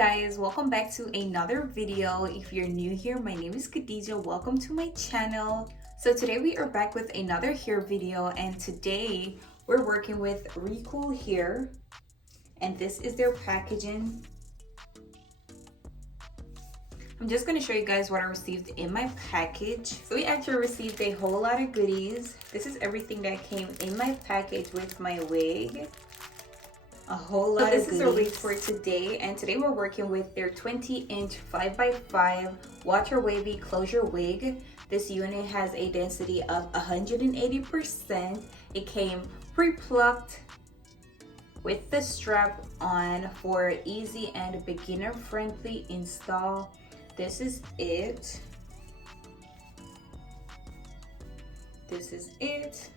guys, welcome back to another video. If you're new here, my name is Khadija. Welcome to my channel. So today we are back with another hair video, and today we're working with Recool Hair, and this is their packaging. I'm just going to show you guys what I received in my package. So we actually received a whole lot of goodies. This is everything that came in my package with my wig. A whole lot of goodies. This is our wig for today, and today we're working with their 20-inch 5x5 water wavy closure wig. This unit has a density of 180%. It came pre-plucked with the strap on for easy and beginner-friendly install. This is it. This is it.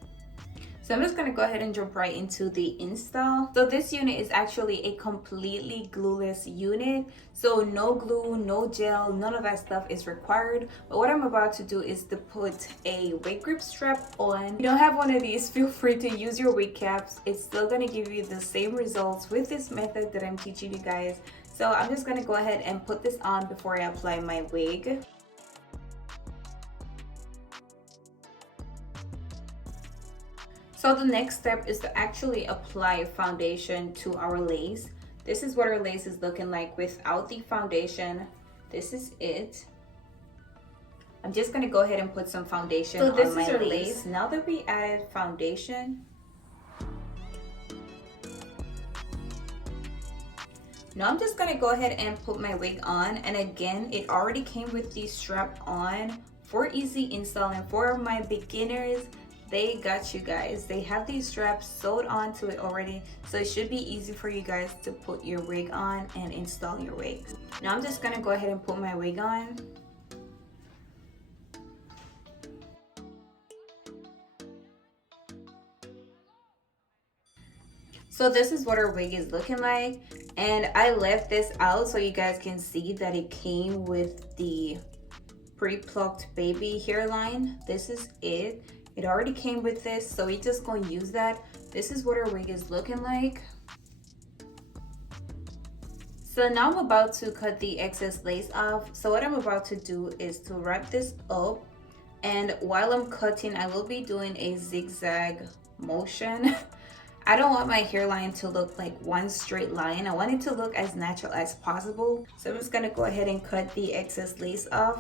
So I'm just going to go ahead and jump right into the install. So this unit is actually a completely glueless unit. So no glue, no gel, none of that stuff is required. But what I'm about to do is to put a wig grip strap on. If you don't have one of these, feel free to use your wig caps. It's still going to give you the same results with this method that I'm teaching you guys. So I'm just going to go ahead and put this on before I apply my wig. So the next step is to actually apply foundation to our lace. This is what our lace is looking like without the foundation. This is it. I'm just going to go ahead and put some foundation on my lace. So this is our lace. Now that we added foundation, now I'm just going to go ahead and put my wig on. And again, it already came with the strap on for easy install, and for my beginners, they got you guys. They have these straps sewed onto it already, so it should be easy for you guys to put your wig on and install your wigs. Now I'm just gonna go ahead and put my wig on. So this is what our wig is looking like, and I left this out so you guys can see that it came with the pre-plucked baby hairline. This is it. It already came with this, so we're just going to use that. This is what our wig is looking like. So now I'm about to cut the excess lace off. So what I'm about to do is to wrap this up, and while I'm cutting, I will be doing a zigzag motion. I don't want my hairline to look like one straight line. I want it to look as natural as possible. So I'm just going to go ahead and cut the excess lace off.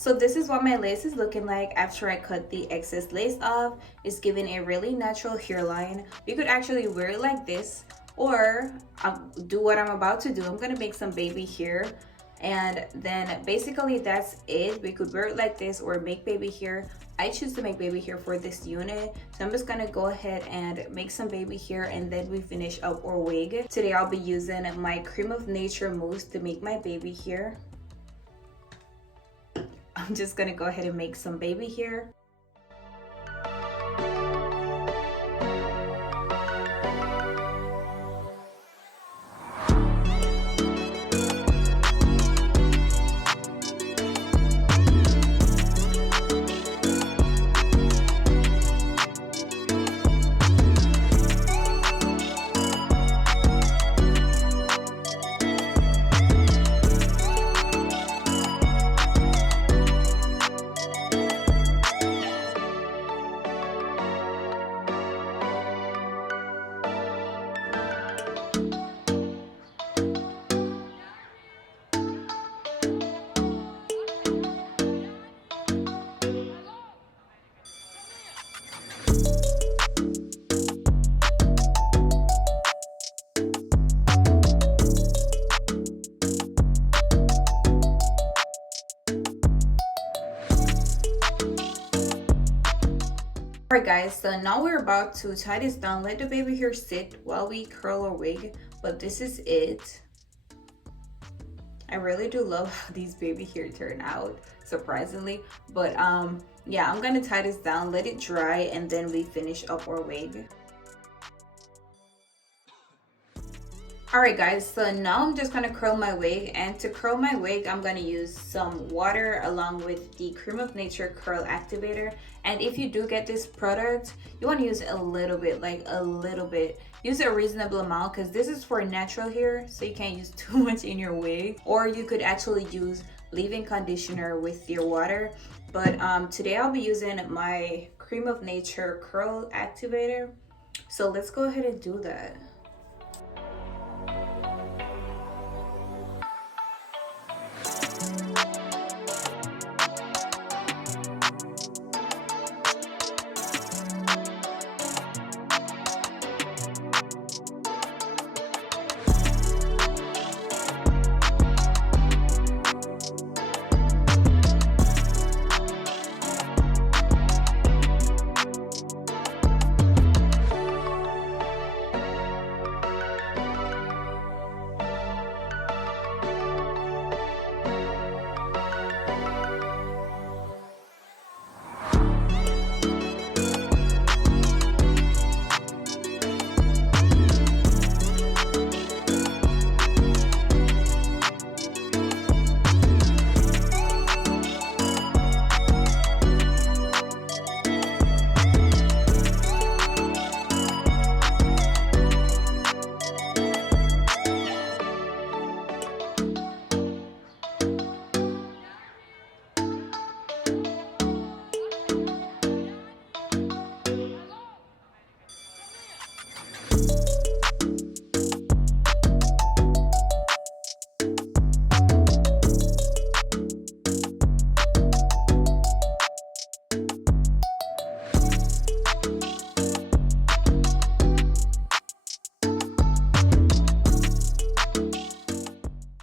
So this is what my lace is looking like after I cut the excess lace off. It's giving a really natural hairline. You could actually wear it like this, or do what I'm about to do. I'm gonna make some baby hair, and then basically that's it. We could wear it like this or make baby hair. I choose to make baby hair for this unit, so I'm just gonna go ahead and make some baby hair, and then we finish up our wig. Today I'll be using my Creme of Nature mousse to make my baby hair. I'm just gonna go ahead and make some baby hair. Alright guys, so now we're about to tie this down, let the baby hair sit while we curl our wig, but this is it. I really do love how these baby hair turn out. surprisingly. But yeah, I'm gonna tie this down, let it dry, and then we finish up our wig. Alright guys, so now I'm just gonna curl my wig, and to curl my wig I'm gonna use some water along with the Creme of Nature curl activator. And if you do get this product, you want to use a little bit, like a little bit. Use a reasonable amount because this is for natural hair, so you can't use too much in your wig. Or you could actually use leave-in conditioner with your water. But today I'll be using my Creme of Nature curl activator. So let's go ahead and do that.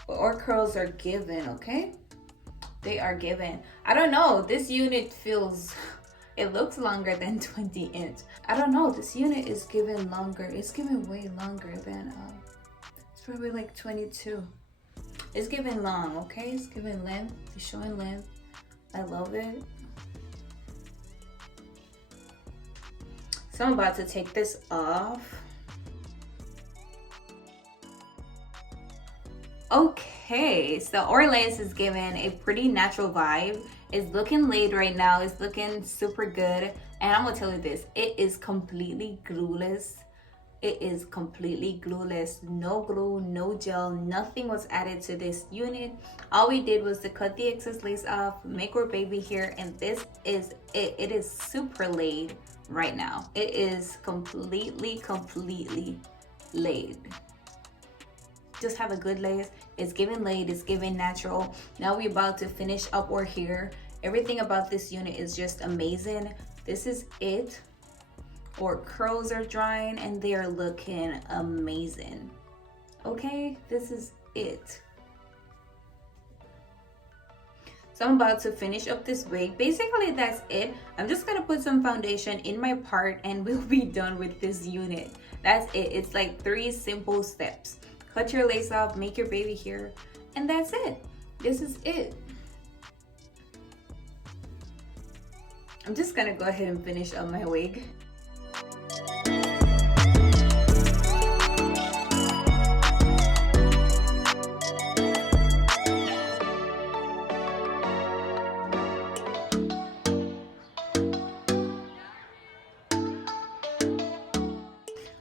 Our curls are given, okay? They are given. I don't know, this unit feels, it looks longer than 20 inch. I don't know, this unit is given longer. It's given way longer than, it's probably like 22. It's given long, okay? It's given length, it's showing length. I love it. So I'm about to take this off. Okay, so our lace is given a pretty natural vibe. It's looking laid right now. It's looking super good. And I'm gonna tell you this, it is completely glueless. It is completely glueless. No glue, no gel, nothing was added to this unit. All we did was to cut the excess lace off, make our baby hair, and this is it. It is super laid right now. It is completely laid. Just have a good lace. It's giving laid, it's giving natural. Now we're about to finish up our hair. Everything about this unit is just amazing. This is it. Our curls are drying and they are looking amazing. Okay, this is it. So I'm about to finish up this wig. Basically that's it. I'm just gonna put some foundation in my part and we'll be done with this unit. That's it. It's like 3 simple steps. Cut your lace off, make your baby hair, and that's it. This is it. I'm just gonna go ahead and finish up my wig.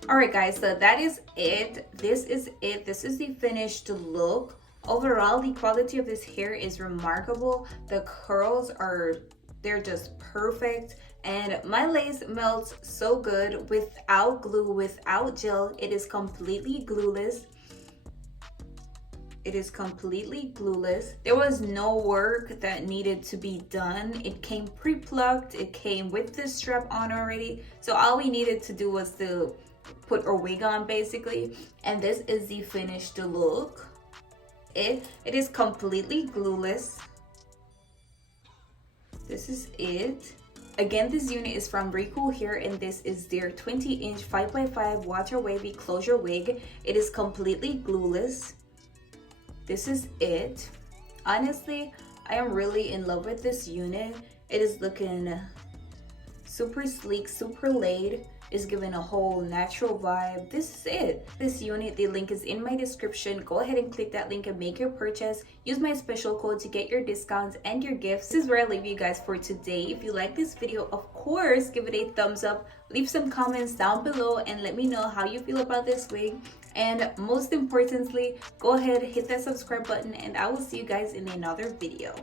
Alright guys, so that is it. This is it. This is the finished look. Overall, the quality of this hair is remarkable. The curls are, they're just perfect. And my lace melts so good without glue, without gel. It is completely glueless. It is completely glueless. There was no work that needed to be done. It came pre-plucked. It came with the strap on already. So all we needed to do was to put our wig on basically. And this is the finished look. It is completely glueless. This is it. Again, this unit is from Recool Hair and this is their 20-inch 5x5 water wavy closure wig. It is completely glueless. This is it. Honestly, I am really in love with this unit. It is looking super sleek, super laid. Is giving a whole natural vibe. This is it. This unit, the link is in my description. Go ahead and click that link and make your purchase. Use my special code to get your discounts and your gifts. This is where I leave you guys for today. If you like this video, of course, give it a thumbs up. Leave some comments down below and let me know how you feel about this wig. And most importantly, go ahead, hit that subscribe button, and I will see you guys in another video.